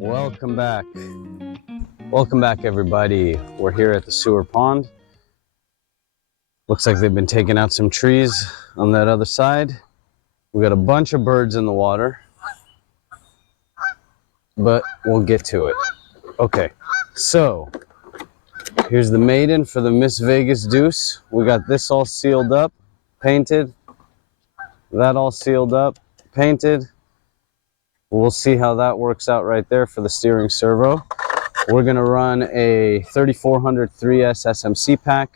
Welcome back. Welcome back, everybody. We're here at the sewer pond. Looks like they've been taking out some trees on that other side. We got a bunch of birds in the water, but we'll get to it. Okay, so here's the Maiden for the Miss Vegas Deuce. We got this all sealed up, painted. That all sealed up, painted. We'll see how that works out right there for the steering servo. We're gonna run a 3400 3S SMC pack,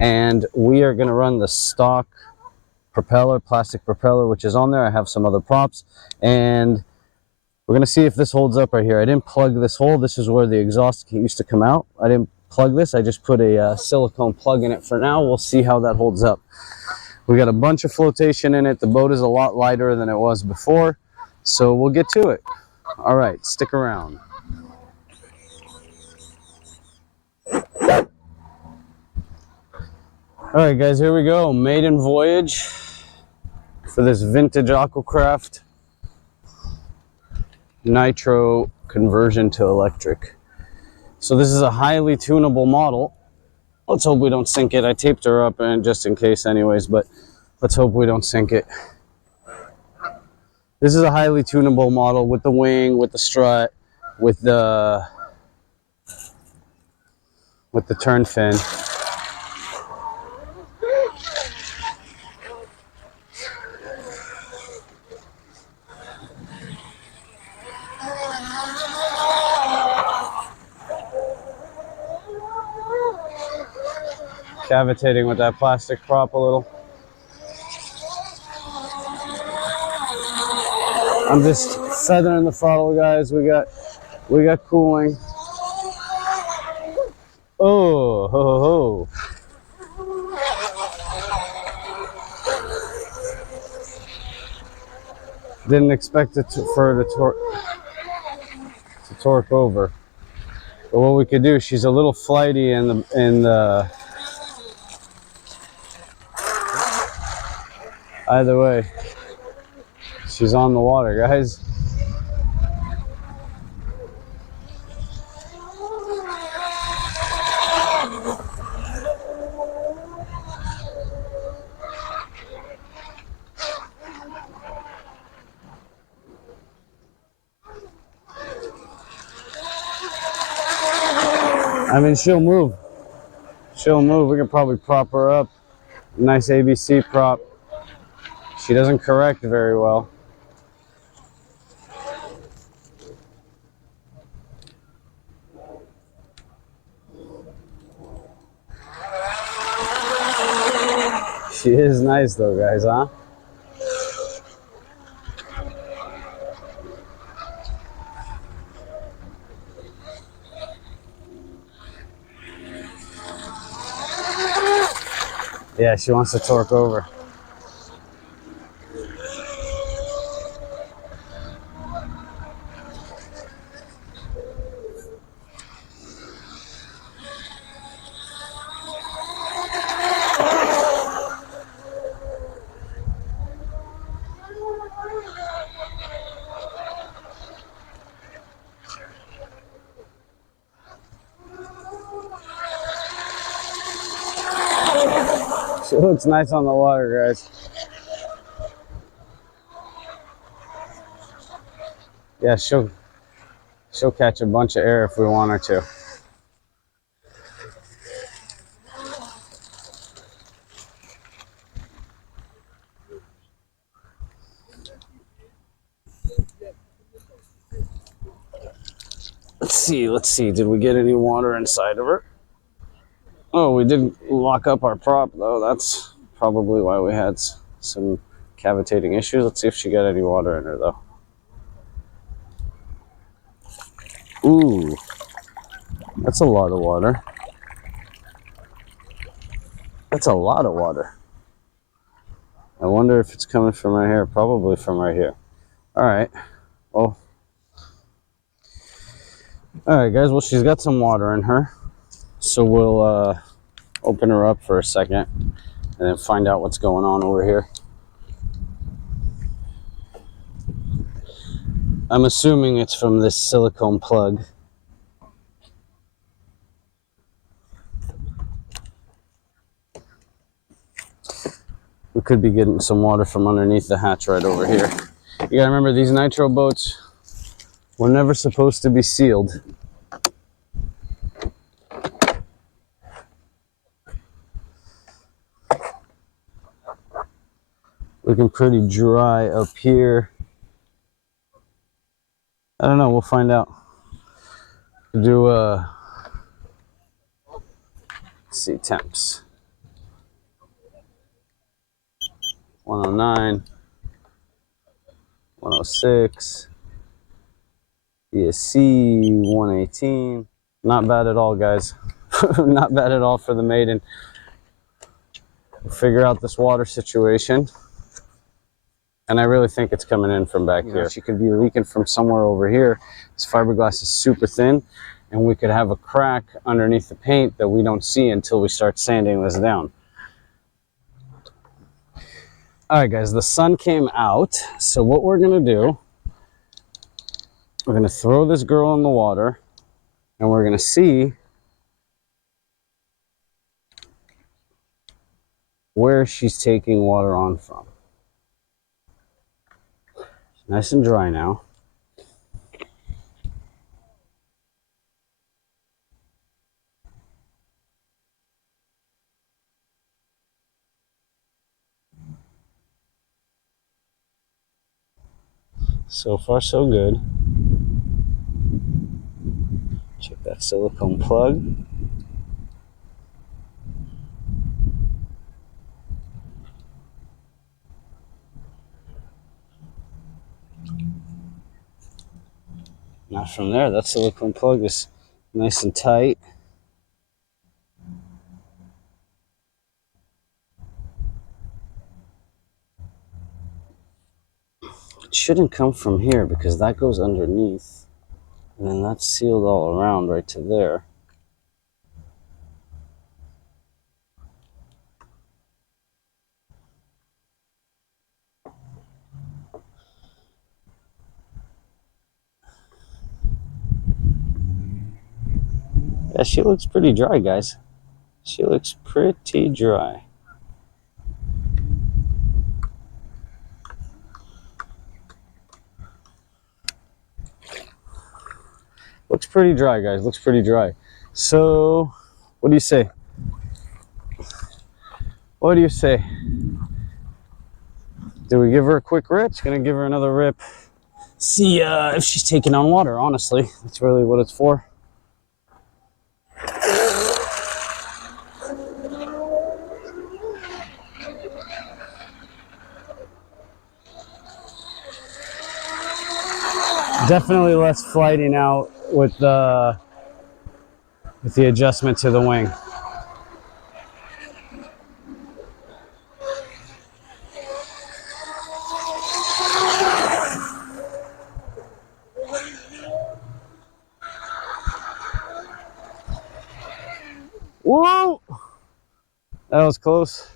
and we are gonna run the stock propeller, plastic propeller, which is on there. I have some other props, and we're gonna see if this holds up right here. I didn't plug this hole. This is where the exhaust used to come out. I didn't plug this. I just put a silicone plug in it for now. We'll see how that holds up. We got a bunch of flotation in it. The boat is a lot lighter than it was before, so we'll get to it. All right, stick around. All right, guys, here we go. Maiden voyage for this vintage Aquacraft Nitro conversion to electric. So this is a highly tunable model. Let's hope we don't sink it. I taped her up and just in case anyways, but let's hope we don't sink it. This is a highly tunable model with the wing, with the strut, with the turn fin. Cavitating with that plastic prop a little. I'm just feathering the throttle, guys. We got cooling. Oh, ho, ho, ho. Didn't expect it for her to torque over. But what we could do, she's a little flighty in the either way, she's on the water, guys. I mean, she'll move. She'll move. We can probably prop her up. Nice ABC prop. She doesn't correct very well. She is nice though, guys, huh? Yeah, she wants to torque over. She looks nice on the water, guys. Yeah, she'll catch a bunch of air if we want her to. Let's see. Did we get any water inside of her? Oh, we didn't lock up our prop though. That's probably why we had some cavitating issues. Let's see if she got any water in her though. Ooh, that's a lot of water. That's a lot of water. I wonder if it's coming from right here. Probably from right here. All right. Well, all right, guys. Well, she's got some water in her, so we'll open her up for a second and then find out what's going on over here. I'm assuming it's from this silicone plug. We could be getting some water from underneath the hatch right over here. You gotta remember, these Nitro boats were never supposed to be sealed. Looking pretty dry up here. I don't know, we'll find out. Do let's see, temps. 109, 106, ESC 118. Not bad at all, guys. Not bad at all for the Maiden. We'll figure out this water situation. And I really think it's coming in from back here. She could be leaking from somewhere over here. This fiberglass is super thin, and we could have a crack underneath the paint that we don't see until we start sanding this down. All right, guys, the sun came out. So what we're gonna do, we're gonna throw this girl in the water, and we're gonna see where she's taking water on from. Nice and dry now. So far, so good. Check that silicone plug. Now from there, that silicone plug is nice and tight. It shouldn't come from here because that goes underneath. And then that's sealed all around right to there. Yeah, she looks pretty dry, guys. She looks pretty dry. Looks pretty dry, guys. Looks pretty dry. So, what do you say? What do you say? Do we give her a quick rip? It's gonna give her another rip. See if she's taking on water, honestly. That's really what it's for. Definitely less flighty now with the adjustment to the wing. Whoa! That was close.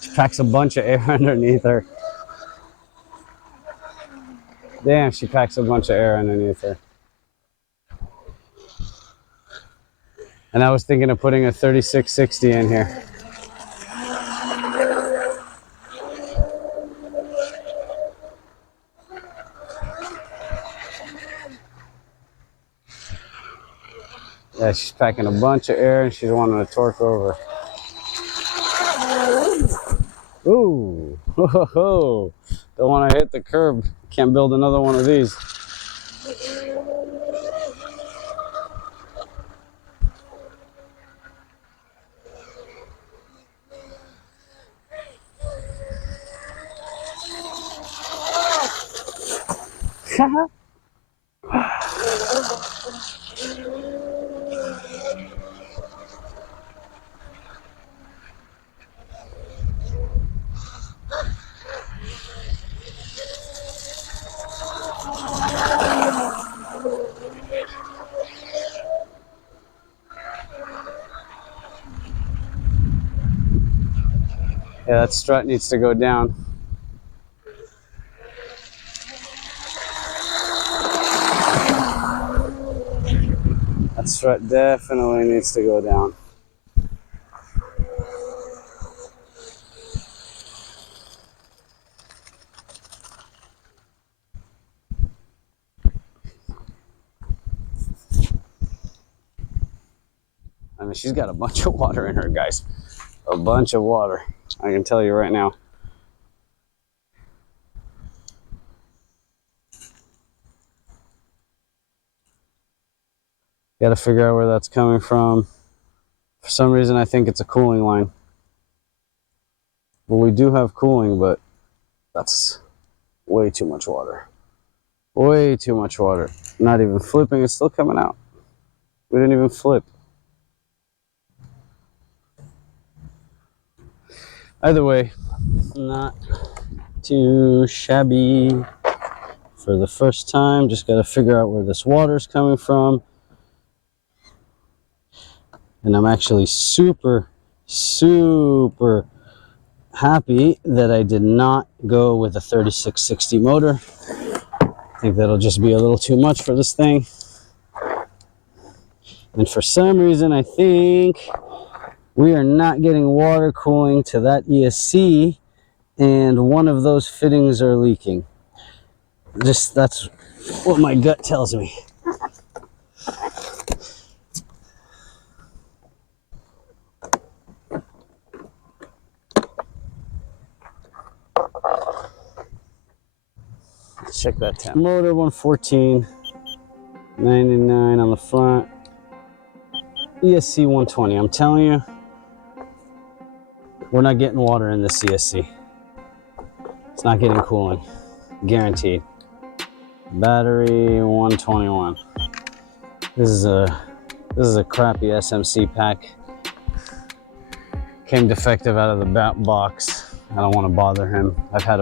She packs a bunch of air underneath her. Damn, she packs a bunch of air underneath her. And I was thinking of putting a 3660 in here. Yeah, she's packing a bunch of air and she's wanting to torque over. Ooh, ho, ho, ho. Don't want to hit the curb. Can't build another one of these. Yeah, that strut needs to go down. That strut definitely needs to go down. I mean, she's got a bunch of water in her, guys. A bunch of water. I can tell you right now. Got to figure out where that's coming from. For some reason, I think it's a cooling line. Well, we do have cooling, but that's way too much water. Way too much water. Not even flipping, it's still coming out. We didn't even flip. Either way, not too shabby. For the first time, just got to figure out where this water's coming from. And I'm actually super happy that I did not go with a 3660 motor. I think that'll just be a little too much for this thing. And for some reason, I think we are not getting water cooling to that ESC, and one of those fittings are leaking. Just, that's what my gut tells me. Let's check that temp. Motor 114, 99 on the front. ESC 120. I'm telling you, we're not getting water in this ESC. It's not getting cooling, guaranteed. Battery 121. This is a crappy SMC pack. Came defective out of the box. I don't want to bother him. I've had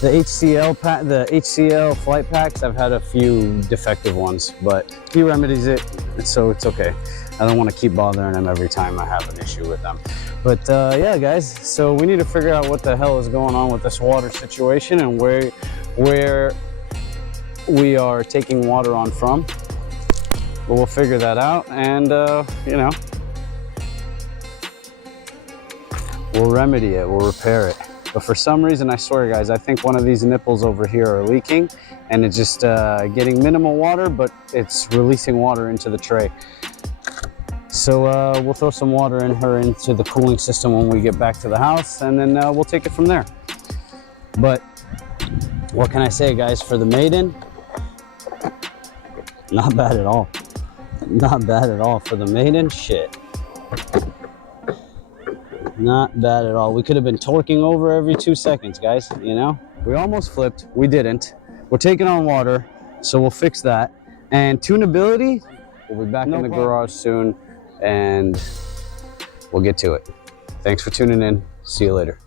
the HCL flight packs. I've had a few defective ones, but he remedies it, so it's okay. I don't want to keep bothering him every time I have an issue with them. But yeah, guys, so we need to figure out what the hell is going on with this water situation and where we are taking water on from. But we'll figure that out, and you know, we'll remedy it, we'll repair it. But for some reason, I swear, guys, I think one of these nipples over here are leaking, and it's just getting minimal water, but it's releasing water into the tray. So we'll throw some water in her into the cooling system when we get back to the house, and then we'll take it from there. But what can I say, guys, for the Maiden? Not bad at all. Not bad at all for the Maiden. Shit. Not bad at all. We could have been torquing over every 2 seconds, guys, you know? We almost flipped. We didn't. We're taking on water, so we'll fix that. And tunability, we'll be back in the garage soon, and we'll get to it. Thanks for tuning in. See you later.